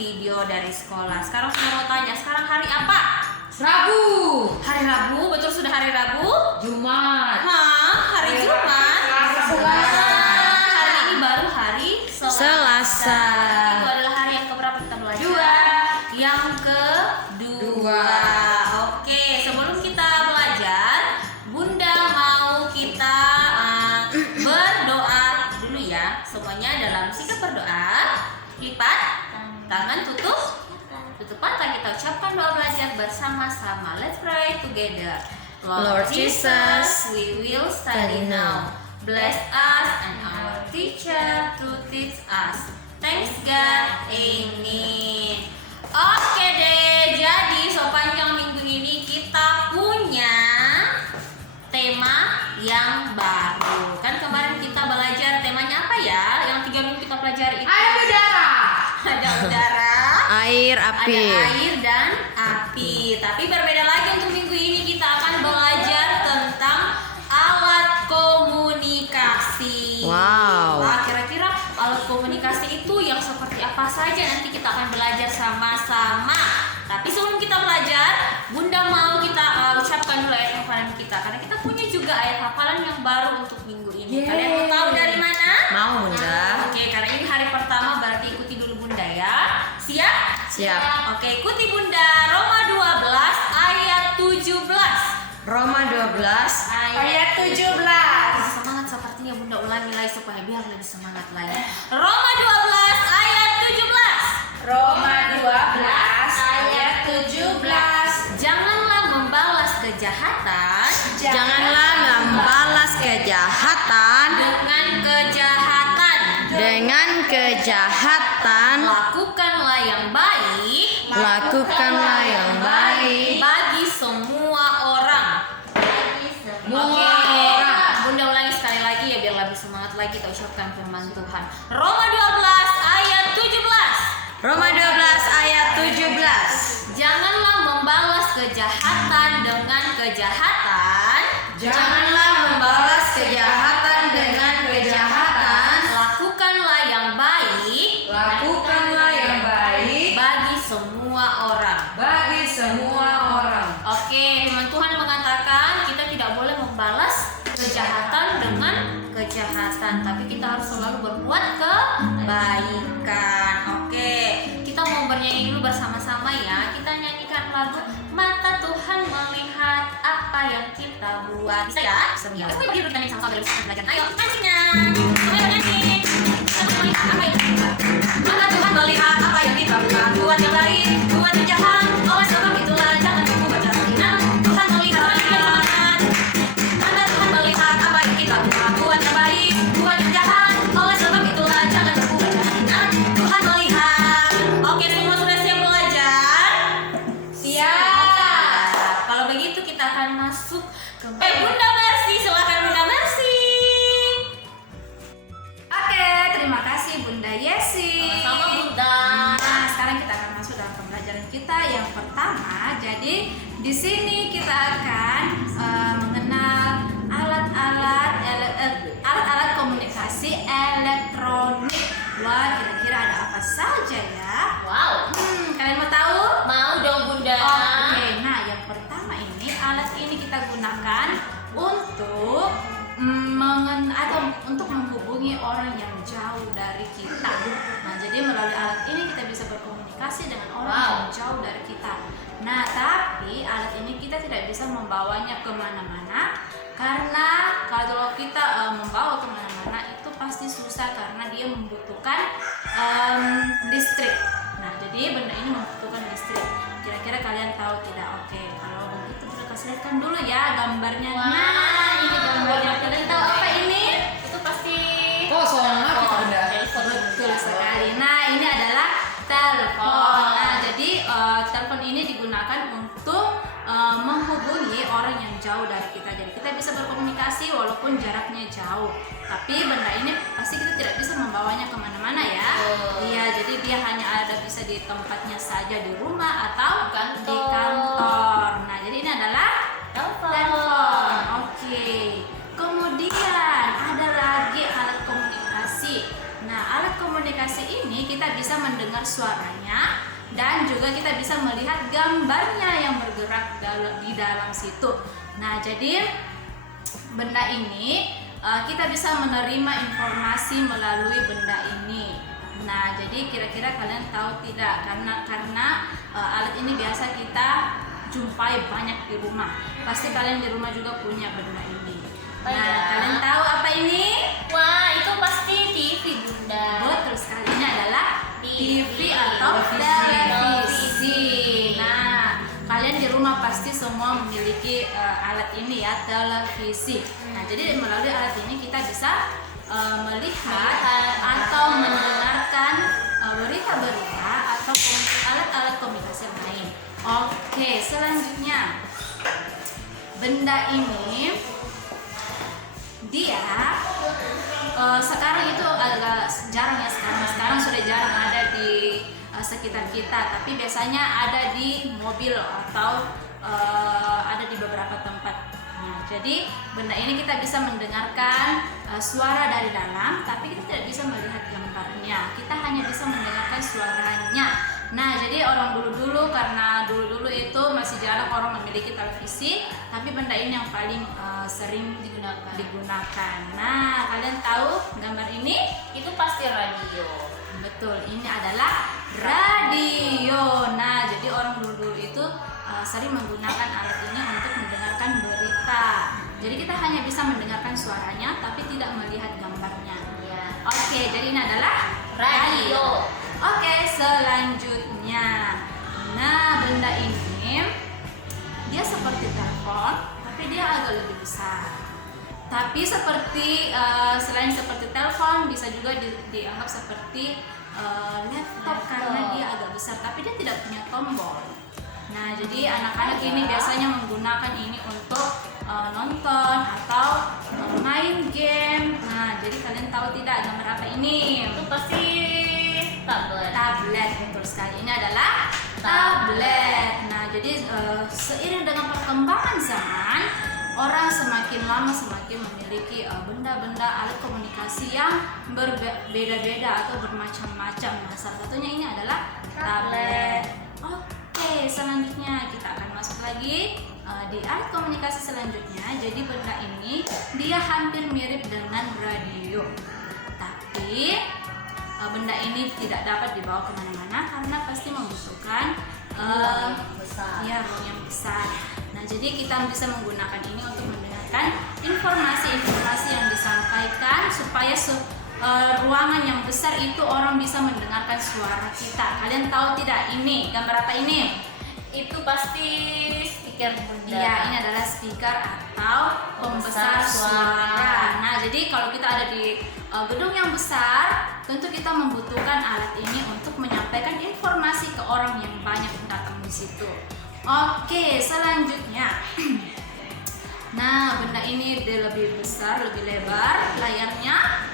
video dari sekolah. Sekarang sudah mau tanya, sekarang hari apa? Rabu. Hari Rabu, betul sudah hari Rabu? Jumat. Hah? Hari Jumat? Selasa. Hari ini baru hari Selasa. Itu adalah hari yang keberapa kita belajar? Dua. Yang kedua. Oke, sebelum kita belajar, Bunda mau kita berdoa dulu ya. Semuanya dalam sikap berdoa. Lipat tangan, tutup mata, kita ucapkan doa belajar bersama-sama. Let's pray together. Lord Jesus, we will study now. Bless us and our teacher to teach us. Thanks God, amen. Oke deh, jadi sepanjang minggu ini kita punya tema yang baru. Kan kemarin kita belajar temanya apa ya? Yang 3 minggu kita pelajari itu Ada udara. ada udara, Air, api. ada air dan api. Tapi berbeda lagi untuk minggu ini kita akan belajar tentang alat komunikasi. Wow. Wah, kira-kira alat komunikasi itu yang seperti apa saja nanti kita akan belajar sama-sama. Tapi sebelum kita belajar, Bunda mau kita ucapkan dulu ayat hafalan kita karena kita punya juga ayat hafalan yang baru untuk minggu ini. Kalian mau tahu dari mana? Mau, Bunda. Oke, karena ini hari pertama berarti ikuti dulu Bunda ya. Siap? Siap. Oke, ikuti Bunda. Roma 12 ayat 17. Roma 12. Ayat 17. Semangat sepertinya Bunda ulangi lagi supaya biar lebih semangat lagi. Roma 12 ayat 17. Roma 12 ayat 17. Janganlah membalas kejahatan Janganlah membalas kejahatan dengan kejahatan. dengan kejahatan. Lakukanlah yang baik Lakukanlah yang baik bagi semua orang. Oke, Bunda ulangi sekali lagi ya biar lebih semangat lagi kita ucapkan firman Tuhan. Roma 12 ayat 17. Roma 12 ayat 17. Janganlah membalas kejahatan dengan kejahatan. Janganlah membalas kejahatan dengan kejahatan. Lakukanlah yang baik Lakukanlah yang baik bagi semua orang. bagi semua orang. Oke, firman Tuhan mengatakan kita tidak boleh membalas kejahatan dengan kejahatan, tapi kita harus selalu berbuat kebaikan. Oke, kita mau bernyanyi dulu bersama-sama ya. Kita nyanyikan lagu Mata Tuhan Melihat Apa Yang Kita Buat. Bisa ya? Bisa. Tapi berdiri dulu nyanyi sama dari belajar. Ayo, nyanyinya. Ayo nyanyi. Kita melihat apa yang kita buat. Mata Tuhan melihat apa yang kita buat. Buat yang baik, buat yang jahat. Oleh sebab itulah jangan tunggu baca Alkitab. Tuhan melihat. Mata Tuhan melihat apa yang kita buat. Buat yang baik, buat yang jahat. Oleh sebab itulah jangan tunggu baca Alkitab. Tuhan melihat. Oke, semua sudah siap belajar? Siap. Kalau begitu kita akan masuk ke Bunda Mercy, silakan Bunda Mercy. Oke, terima kasih Bunda Yesi. Sama Bunda. Nah, sekarang kita akan masuk dalam pembelajaran kita yang pertama. Jadi di sini kita akan mengenal alat-alat komunikasi elektronik. Wah, kira-kira ada apa saja ya? Wow. Kalian mau tahu? Mau dong Bunda. Oke, nah yang pertama ini alat ini kita gunakan untuk untuk menghubungi orang yang jauh dari kita. Nah, jadi melalui alat ini kita bisa berkomunikasi dengan orang yang jauh dari kita. Nah, tapi alat ini kita tidak bisa membawanya kemana-mana karena kalau kita membawa kemana-mana itu pasti susah karena dia membutuhkan listrik. Nah, jadi benda ini membutuhkan listrik. Kira-kira kalian tahu tidak? Oke, kalau begitu kita kasihkan dulu ya gambarnya. Nah, ini gambarnya. Kalian tahu apa ini? Itu pasti Kosongan Bunda. Betul sekali. Nah, ini adalah telepon. Nah, jadi telepon ini digunakan untuk menghubungi orang yang jauh dari kita. Jadi kita bisa berkomunikasi walaupun jaraknya jauh. Tapi benda ini pasti kita tidak bisa membawanya kemana-mana ya. Iya, jadi dia hanya ada bisa di tempatnya saja di rumah atau di kantor. Nah, jadi ini adalah telepon. Oke. Kemudian ada lagi alat komunikasi Nah, alat komunikasi ini kita bisa mendengar suaranya dan juga kita bisa melihat gambarnya yang bergerak di dalam situ. Nah, jadi benda ini kita bisa menerima informasi melalui benda ini. Nah, jadi kira-kira kalian tahu tidak? Karena alat ini biasa kita jumpai banyak di rumah. Pasti kalian di rumah juga punya benda ini. Nah, kalian tahu apa ini? Wah, itu pasti TV, Bunda. Betul sekali. Ini adalah TV atau televisi. Nah, kalian di rumah pasti semua memiliki alat ini ya, televisi. Nah, jadi melalui alat ini kita bisa melihat atau mendengarkan berita-berita atau alat-alat komunikasi yang lain. Oke, selanjutnya benda ini dia sekarang itu agak jarang ya, sekarang sudah jarang ada di sekitar kita, tapi biasanya ada di mobil atau ada di beberapa tempat. Nah, jadi benda ini kita bisa mendengarkan suara dari dalam, tapi kita tidak bisa melihat gambarnya. Kita hanya bisa mendengarkan suaranya. Nah, jadi orang dulu-dulu, karena dulu-dulu itu masih jarang orang memiliki televisi, tapi benda ini yang paling sering digunakan. Nah, kalian tahu gambar ini? Itu pasti radio. Betul, ini adalah radio. Nah, jadi orang dulu-dulu itu sering menggunakan alat ini untuk mendengarkan berita. Jadi kita hanya bisa mendengarkan suaranya, tapi tidak melihat gambarnya. Iya. Oke, jadi ini adalah Radio. Oke, selanjutnya. Nah, benda ini dia seperti telepon, tapi dia agak lebih besar. Tapi seperti selain seperti telepon, bisa juga dianggap seperti laptop karena dia agak besar, tapi dia tidak punya tombol. Nah, jadi anak-anak ini biasanya menggunakan ini untuk nonton atau main game. Nah, jadi kalian tahu tidak gambar apa ini? Itu pasti tablet. Tablet, betul sekali. Ini adalah tablet. Nah, jadi seiring dengan perkembangan zaman, orang semakin lama semakin memiliki benda-benda alat komunikasi yang berbeda-beda atau bermacam-macam. Nah, salah satunya ini adalah tablet. Oke, selanjutnya kita akan masuk lagi di alat komunikasi selanjutnya. Jadi benda ini dia hampir mirip dengan radio, tapi benda ini tidak dapat dibawa kemana-mana karena pasti membutuhkan besar. ruang yang besar. Nah, jadi kita bisa menggunakan ini untuk mendengarkan informasi-informasi yang disampaikan supaya ruangan yang besar itu orang bisa mendengarkan suara kita. Kalian tahu tidak ini gambar apa ini? Itu pasti speaker, Bunda. Iya, ini adalah speaker atau pembesar suara. Nah, jadi kalau kita ada di gedung yang besar, tentu kita membutuhkan alat ini untuk menyampaikan informasi ke orang yang banyak datang di situ. Oke, selanjutnya. Nah, benda ini dia lebih besar, lebih lebar layarnya.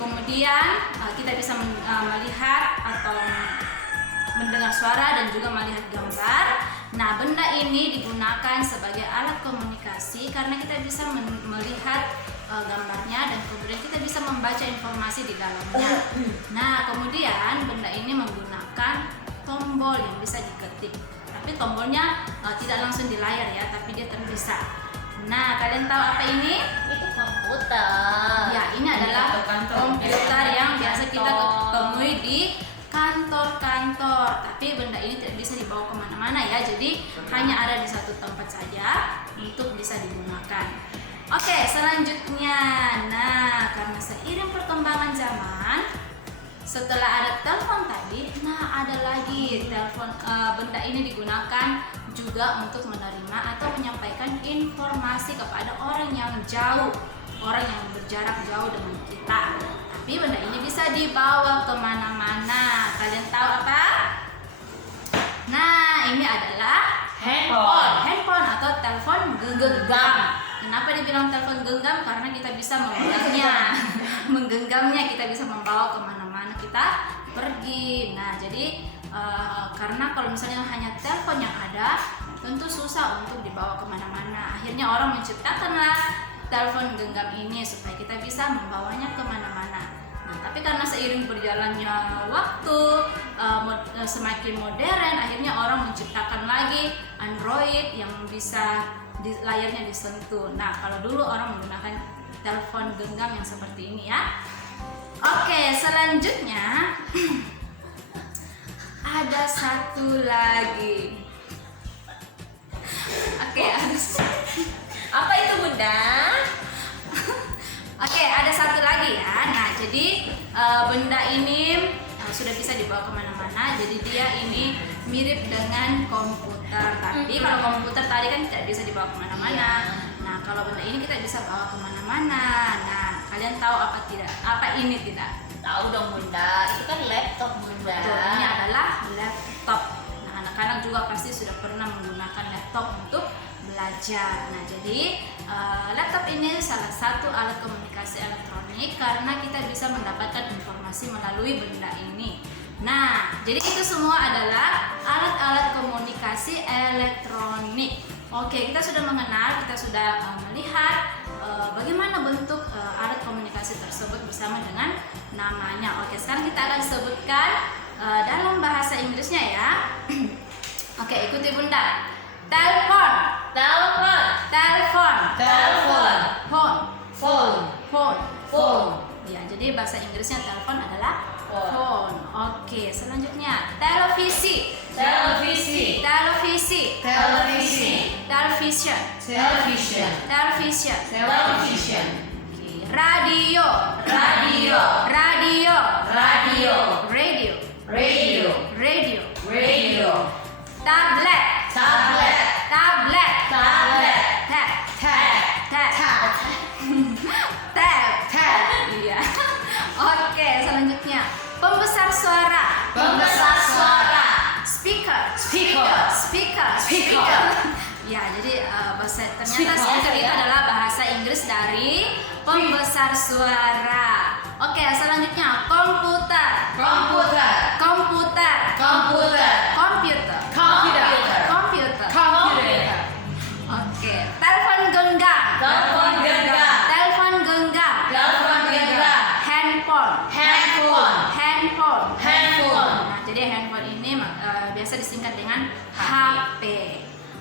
Kemudian kita bisa melihat atau mendengar suara dan juga melihat gambar. Nah, benda ini digunakan sebagai alat komunikasi karena kita bisa melihat gambarnya dan kemudian kita bisa membaca informasi di dalamnya. Nah, kemudian benda ini menggunakan tombol yang bisa diketik. Tapi tombolnya tidak langsung di layar ya, tapi dia terpisah. Nah, kalian tahu apa ini? Itu komputer. Ya, ini adalah komputer yang biasa kita temui di kantor-kantor. Tapi benda ini tidak bisa dibawa kemana-mana ya, jadi hanya ada di satu tempat saja untuk bisa digunakan. Oke, selanjutnya. Nah, karena seiring perkembangan zaman, setelah ada telepon tadi, nah ada lagi telepon. Benda ini digunakan juga untuk menerima atau menyampaikan informasi kepada orang yang jauh, orang yang berjarak jauh dengan kita. Tapi benda ini bisa dibawa kemana-mana. Kalian tahu apa? Nah, ini adalah handphone atau telepon genggam. Kenapa dibilang telepon genggam? Karena kita bisa menggenggamnya, kita bisa membawa kemana-mana kita pergi. Nah, jadi karena kalau misalnya hanya telepon yang ada, tentu susah untuk dibawa kemana-mana. Akhirnya orang menciptakanlah telepon genggam ini supaya kita bisa membawanya kemana-mana. Nah, Tapi karena seiring berjalannya waktu semakin modern, akhirnya orang menciptakan lagi Android yang bisa layarnya disentuh. Nah, kalau dulu orang menggunakan telepon genggam yang seperti ini ya. Oke, selanjutnya ada satu lagi. Oke, Apa itu Bunda? Oke, ada satu lagi ya. Nah, jadi benda ini sudah bisa dibawa kemana-mana. Jadi dia ini mirip dengan komputer. Tapi kalau komputer tadi kan tidak bisa dibawa kemana-mana. Nah, kalau benda ini kita bisa bawa kemana-mana. Nah, kalian tahu apa ini tidak? Tahu dong Bunda, itu kan laptop Bunda. Betul, ini adalah laptop. Nah, anak-anak juga pasti sudah pernah menggunakan laptop untuk belajar. Nah, jadi laptop ini salah satu alat komunikasi elektronik karena kita bisa mendapatkan informasi melalui benda ini. Nah, jadi itu semua adalah alat-alat komunikasi elektronik. Oke, kita sudah mengenal, kita sudah melihat bagaimana bentuk alat komunikasi tersebut bersama dengan namanya. Oke, sekarang kita akan sebutkan dalam bahasa Inggrisnya ya. Oke, ikuti Bunda. Telepon, Telepon. telepon, Telepon. phone, Phone. phone. Phone. Ya, jadi bahasa Inggrisnya telepon adalah Phone. phone. Oke, selanjutnya televisi, Televisi. televisi, Televisi. television, Television. television. Television. Oke, radio, Radio. radio, Radio. radio, Radio. radio. Radio. Tablet, Tablet. tablet, Tablet. tab, Tab. tab, Tab. tab. Tab. Iya. Oke, selanjutnya pembesar suara, Pembesar suara. speaker, Speaker. speaker, Speaker. Ya, jadi ternyata Speaker. speaker itu adalah bahasa Inggris dari pembesar suara. Oke, selanjutnya komputer, Komputer. komputer, Komputer. komputer, Komputer. komputer. Komputer. Oke, telepon genggam, Telepon genggam. telepon genggam, Telepon genggam. handphone, Handphone. handphone. Handphone. Nah, jadi handphone ini biasa disingkat dengan HP.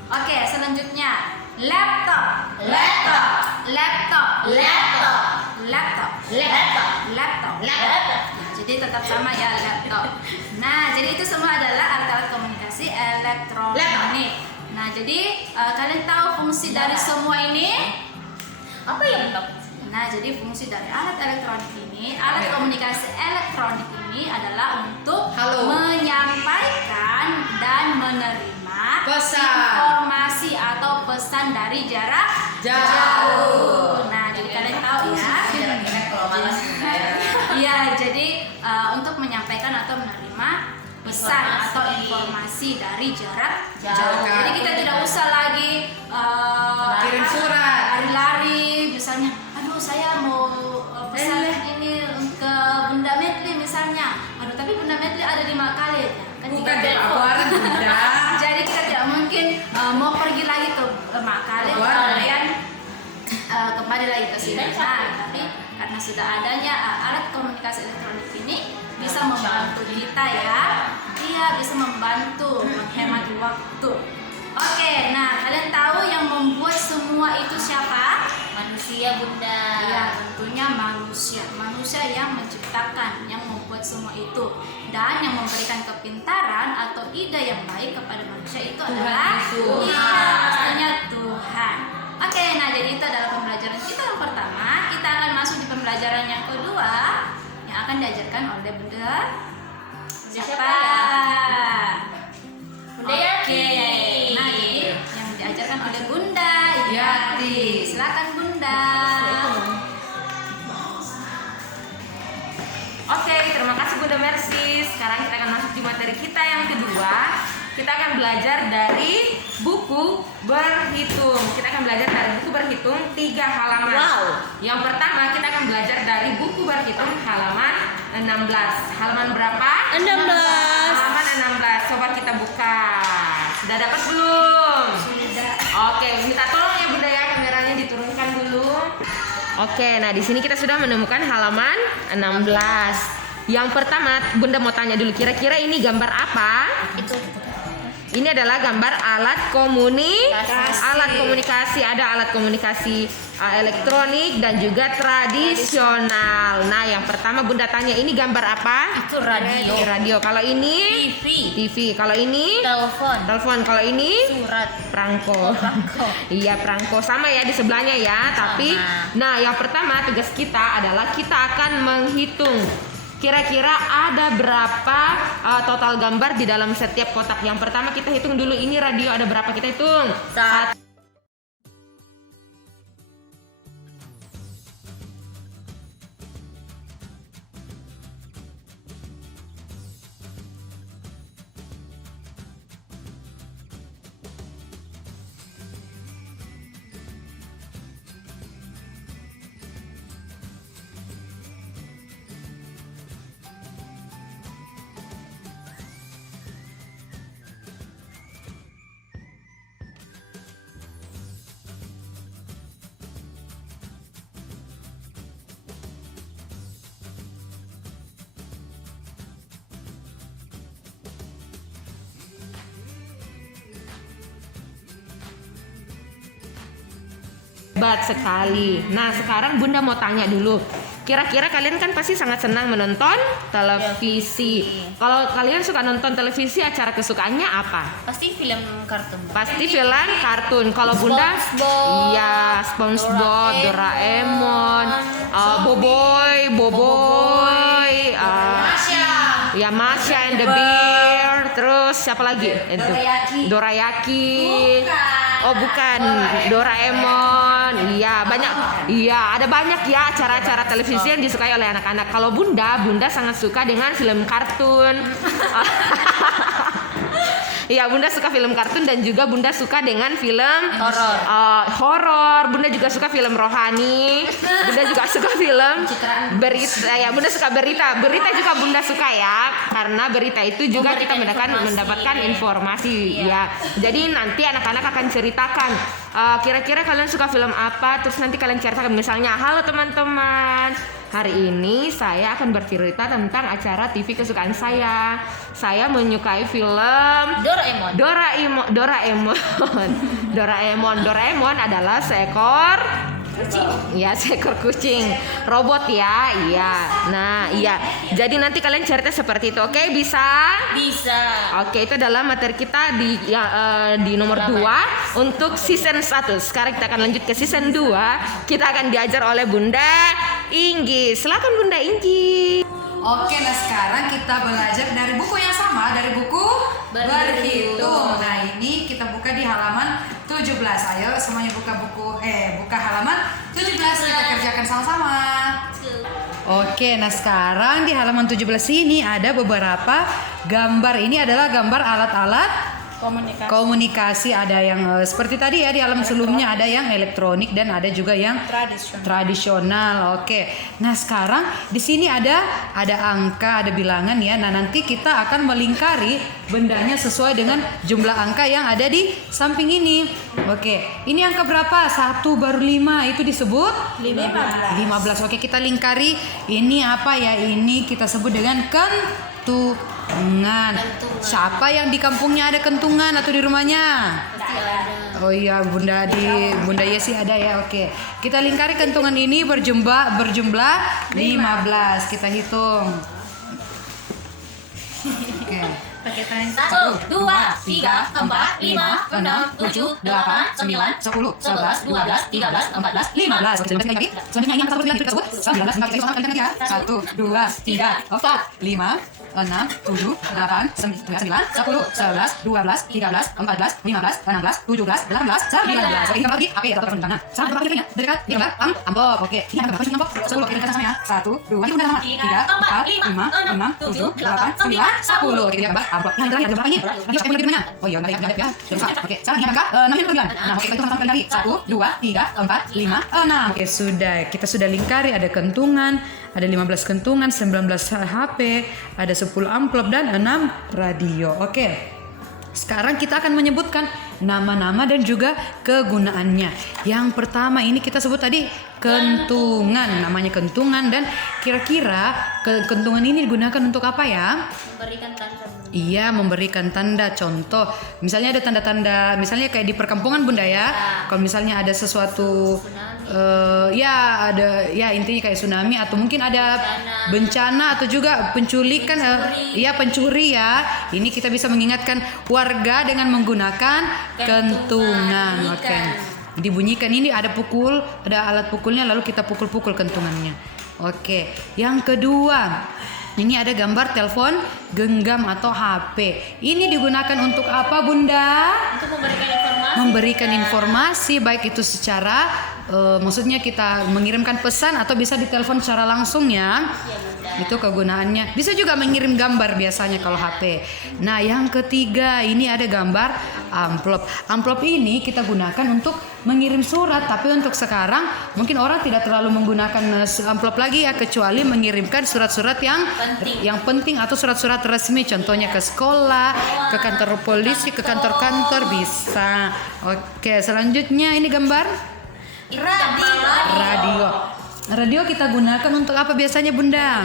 Oke, selanjutnya laptop, Laptop. laptop, Laptop. laptop, Laptop. laptop. Laptop. Nah, jadi tetap sama ya laptop. Nah, jadi itu semua adalah alat-alat komunikasi elektronik. Nah, jadi kalian tahu fungsi dari semua ini? Apa yang Bunda? Nah, jadi fungsi dari alat elektronik ini, alat komunikasi elektronik ini adalah untuk Halo. menyampaikan dan menerima Pesan. informasi atau pesan dari jarak Jauh. Nah, jadi kalian tahu ya. Iya, jadi untuk menyampaikan atau menerima pesan atau informasi dari jarak jauh. Jadi kita tidak usah lagi Kirim surat. lari-lari, misalnya, aduh saya mau pesan ini ke Bunda Metli misalnya. Aduh, tapi Bunda Metli ada di Makalet ya. Kan Bukan jika- di Pabuaran, Bunda. Jadi kita tidak mungkin mau pergi lagi ke Makalet Pabuaran. kemudian kembali lagi ke sini. Nah, tapi karena sudah adanya alat komunikasi elektronik ini bisa membantu kita ya. Iya, bisa membantu menghemat waktu. Oke, nah kalian tahu yang membuat semua itu siapa? Manusia Bunda. Ya, tentunya manusia. Manusia yang menciptakan, yang membuat semua itu. Dan yang memberikan kepintaran atau ide yang baik kepada manusia itu adalah itu. iya, pastinya Tuhan. Oke, nah jadi itu adalah pembelajaran kita yang pertama. Kita akan masuk di pembelajaran yang kedua yang akan diajarkan oleh Bunda. Siapa? Bunda Yati. Oke. Nah, jadi yang diajarkan oleh Bunda Yati. Silakan Bunda. Oke, terima kasih Bunda Mercy. Sekarang kita akan masuk di materi kita yang kedua. Kita akan belajar dari buku berhitung. Kita akan belajar dari buku berhitung 3 halaman. Wow. Yang pertama kita akan belajar dari buku berhitung halaman 16. Halaman berapa? 16. Halaman 16. Coba kita buka. Sudah dapat belum? Sudah. Oke, minta tolong ya Bunda ya, kameranya diturunkan dulu. Oke, nah di sini kita sudah menemukan halaman 16. Yang pertama, Bunda mau tanya dulu, kira-kira ini gambar apa? Ini adalah gambar alat komunikasi. Ada alat komunikasi elektronik dan juga tradisional. Nah, yang pertama Bunda tanya, ini gambar apa? Itu radio. Radio. Kalau ini TV. Kalau ini telepon. Kalau ini Surat. perangko. Iya, perangko, sama ya di sebelahnya ya. Tapi, nah yang pertama tugas kita adalah kita akan menghitung. Kira-kira ada berapa total gambar di dalam setiap kotak. Yang pertama kita hitung dulu, ini radio ada berapa, kita hitung. 1. Hebat sekali. Nah, sekarang Bunda mau tanya dulu. Kira-kira kalian kan pasti sangat senang menonton televisi. Kalau kalian suka nonton televisi, acara kesukaannya apa? Pasti film kartun. Pasti film kartun. Kalau Bunda, SpongeBob. iya, SpongeBob, Doraemon, Boboiboy, ya Masha and the Bear. Terus siapa lagi? Dorayaki. Oh bukan, Doraemon. Iya, banyak. Iya, ada banyak ya acara-acara televisi yang disukai oleh anak-anak. Kalau Bunda sangat suka dengan film kartun. Iya, Bunda suka film kartun dan juga Bunda suka dengan film horor. Bunda juga suka film rohani. Bunda juga suka film berita. Ya, Bunda suka berita. Berita juga Bunda suka ya, karena berita itu juga kita mendapatkan informasi. Ya, jadi nanti anak-anak akan ceritakan. Kira-kira kalian suka film apa? Terus nanti kalian ceritakan, misalnya, halo teman-teman, hari ini saya akan bercerita tentang acara TV kesukaan saya. Saya menyukai film Doraemon adalah seekor kucing. Ya, seekor kucing robot ya. Iya. Nah, iya. Jadi nanti kalian cerita seperti itu. Oke, bisa? Oke, itu adalah materi kita di nomor 2 untuk season 1. Sekarang kita akan lanjut ke season 2. Kita akan diajar oleh Bunda Inggi. Silakan Bunda Inggi. Oke, nah sekarang kita belajar dari buku yang sama, dari buku Berhitung. Nah, ini kita buka di halaman 17. Ayo semuanya buka halaman 17, kita kerjakan sama-sama. Oke, nah sekarang di halaman 17 ini ada beberapa gambar. Ini adalah gambar alat-alat komunikasi. Ada yang seperti tadi ya, di halaman sebelumnya ada yang elektronik dan ada juga yang tradisional. Oke. Nah, sekarang di sini ada angka, ada bilangan ya. Nah, nanti kita akan melingkari bendanya sesuai dengan jumlah angka yang ada di samping ini. Oke. Ini angka berapa? 1 baru 5 itu disebut 15. Oke, kita lingkari. Ini apa ya? Ini kita sebut dengan kentungan. Siapa yang di kampungnya ada kentungan atau di rumahnya? Oh iya, Bunda Yesi ada ya. Oke. Kita lingkari kentungan ini berjumlah 15. Kita hitung. Oke. 1, 2, 3, 4, 5, 6, 7, 8, 9, 10, 11, 12, 13, 14, 15. Oke, selanjutnya ini angka tersebut 19. Maka kita ulang kali ya. 1, 2, 3, 4, 5, 6, 7, 8, 9, 10, 11, 12, 13, 14, 15, 16, 17, 18, 19. Oke, kita lagi. Oke, kita tekan tangan. Sama berapa kalinya? Dekat, di dekat, amplop. Oke, ini angka berapa sih amplop? 10. Kita sama ya. 1, 2, kita sama. 3, 4, 5, 6, 7, 8, 9, 10. Oke, kita gambar amplop. Yang terakhir ada berapa ini? Nanti saya mulai dengan. Oh iya, enggak ya. Oke, sekarang ini angka 6 yang berlebihan. Nah, oke, kita hitung sama lagi. 1, 2, 3, 4, 5, 6. Oke, sudah. Kita sudah lingkari, ada kentungan, ada 15 kentungan, 19 HP, ada 10 amplop dan 6 radio. Oke. Sekarang kita akan menyebutkan nama-nama dan juga kegunaannya. Yang pertama ini kita sebut tadi kentungan, namanya kentungan, dan kira-kira kentungan ini digunakan untuk apa ya? Memberikan tanda. Iya, memberikan tanda. Contoh, misalnya ada tanda-tanda, misalnya kayak di perkampungan Bunda ya. Kalau misalnya ada sesuatu, ya ada, ya intinya kayak tsunami atau mungkin ada bencana atau juga penculikan, ya pencuri ya. Ini kita bisa mengingatkan warga dengan menggunakan kentungan. Oke. Dibunyikan ini ada pukul, ada alat pukulnya, lalu kita pukul-pukul kentungannya. Oke. Yang kedua, ini ada gambar telepon genggam atau HP. Ini digunakan untuk apa, Bunda? Untuk memberikan informasi. Memberikan informasi, baik itu secara maksudnya kita mengirimkan pesan atau bisa ditelepon secara langsung ya. Iya, Bunda. Itu kegunaannya. Bisa juga mengirim gambar biasanya kalau HP. Nah, yang ketiga ini ada gambar amplop. Amplop ini kita gunakan untuk mengirim surat, tapi untuk sekarang mungkin orang tidak terlalu menggunakan amplop lagi ya, kecuali mengirimkan surat-surat yang penting atau surat-surat resmi, contohnya ke sekolah, ke kantor polisi, ke kantor-kantor bisa. Oke, selanjutnya ini gambar radio kita gunakan untuk apa biasanya, Bunda?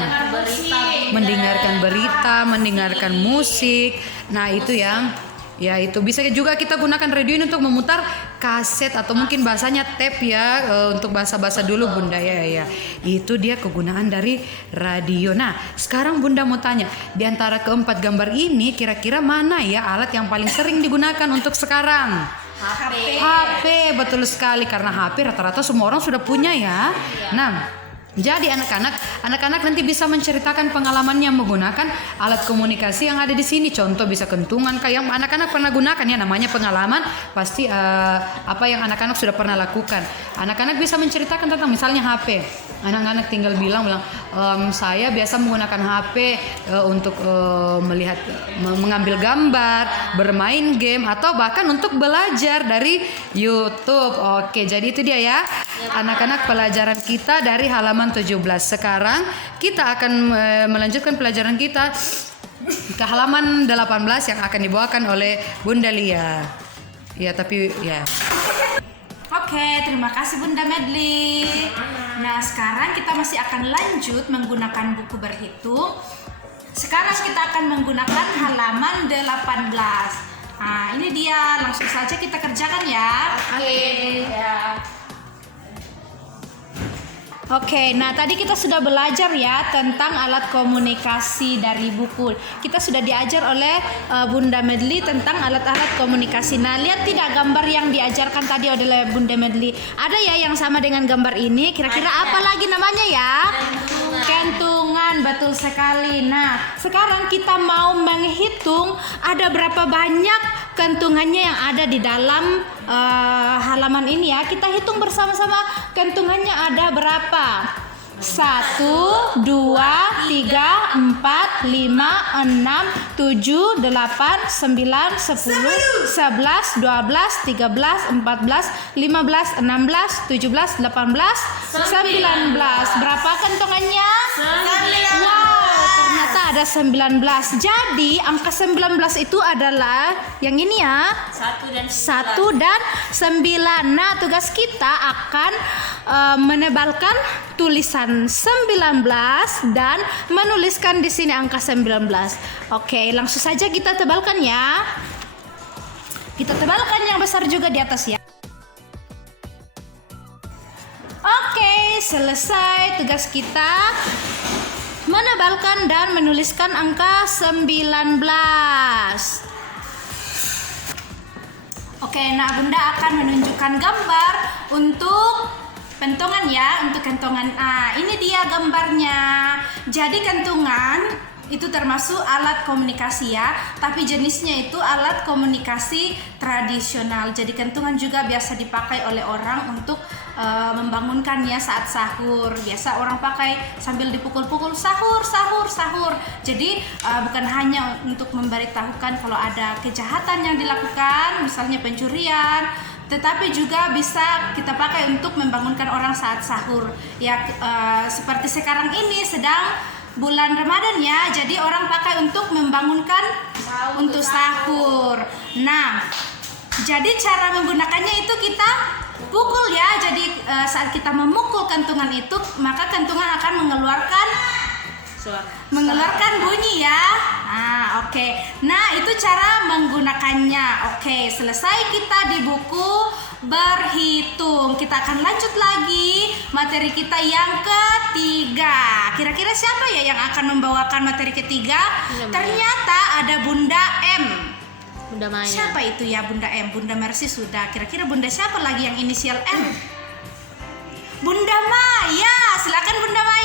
Mendengarkan berita, mendengarkan musik. Nah, itu yang ya itu bisa juga kita gunakan radio ini untuk memutar kaset atau mungkin bahasanya tape ya, untuk bahasa-bahasa dulu, Bunda ya. Itu dia kegunaan dari radio. Nah, sekarang Bunda mau tanya, di antara keempat gambar ini kira-kira mana ya alat yang paling sering digunakan untuk sekarang? HP, betul sekali, karena HP rata-rata semua orang sudah punya ya. Nah, jadi anak-anak nanti bisa menceritakan pengalamannya menggunakan alat komunikasi yang ada di sini. Contoh bisa kentungan kayak yang anak-anak pernah gunakan ya, namanya pengalaman. Pasti apa yang anak-anak sudah pernah lakukan. Anak-anak bisa menceritakan tentang misalnya HP. Anak-anak tinggal bilang saya biasa menggunakan HP untuk melihat, mengambil gambar, bermain game, atau bahkan untuk belajar dari YouTube. Oke, jadi itu dia ya anak-anak pelajaran kita dari halaman 17. Sekarang kita akan melanjutkan pelajaran kita ke halaman 18 yang akan dibawakan oleh Bunda Lia. Ya, tapi ya. Oke, terima kasih Bunda Medli. Nah, sekarang kita masih akan lanjut menggunakan buku berhitung. Sekarang kita akan menggunakan halaman 18. Nah, ini dia, langsung saja kita kerjakan ya. Oke, nah tadi kita sudah belajar ya tentang alat komunikasi dari buku. Kita sudah diajar oleh Bunda Medli tentang alat-alat komunikasi. Nah, lihat tidak gambar yang diajarkan tadi oleh Bunda Medli? Ada ya yang sama dengan gambar ini? Kira-kira apa lagi namanya ya? Kentungan, betul sekali. Nah, sekarang kita mau menghitung ada berapa banyak kentungannya yang ada di dalam halaman ini ya. Kita hitung bersama-sama kentungannya ada berapa. 1, 2, 3, 4, 5, 6, 7, 8, 9, 10, 11, 12, 13, 14, 15, 16, 17, 18, 19. Berapa kentungannya? 9. Wow, ternyata ada 19. Jadi angka 19 itu adalah yang ini ya. 1 dan 9. Nah, tugas kita akan menebalkan tulisan 19 dan menuliskan di sini angka 19. Oke, langsung saja kita tebalkan ya. Kita tebalkan yang besar juga di atas ya. Oke, selesai tugas kita menebalkan dan menuliskan angka 19. Oke, nah Bunda akan menunjukkan gambar untuk kentungan ya, untuk kentungan. Ini dia gambarnya. Jadi kentungan itu termasuk alat komunikasi ya, tapi jenisnya itu alat komunikasi tradisional. Jadi kentungan juga biasa dipakai oleh orang untuk membangunkannya saat sahur. Biasa orang pakai sambil dipukul-pukul, sahur. Jadi bukan hanya untuk memberitahukan kalau ada kejahatan yang dilakukan, misalnya pencurian, tetapi juga bisa kita pakai untuk membangunkan orang saat sahur ya. Seperti sekarang ini sedang bulan Ramadan ya, jadi orang pakai untuk membangunkan untuk sahur. Nah, Jadi cara menggunakannya itu kita pukul ya. Jadi saat kita memukul kantungan itu, maka kantungan akan mengeluarkan bunyi ya. Oke. Nah, itu cara menggunakannya. Oke, selesai kita di buku berhitung. Kita akan lanjut lagi materi kita yang ketiga. Kira-kira siapa ya yang akan membawakan materi ketiga? Bunda Maya. Ternyata ada Bunda M. Bunda Maya. Siapa itu ya Bunda M? Bunda Mercy sudah. Kira-kira Bunda siapa lagi yang inisial M? Bunda Maya. Silakan Bunda Maya.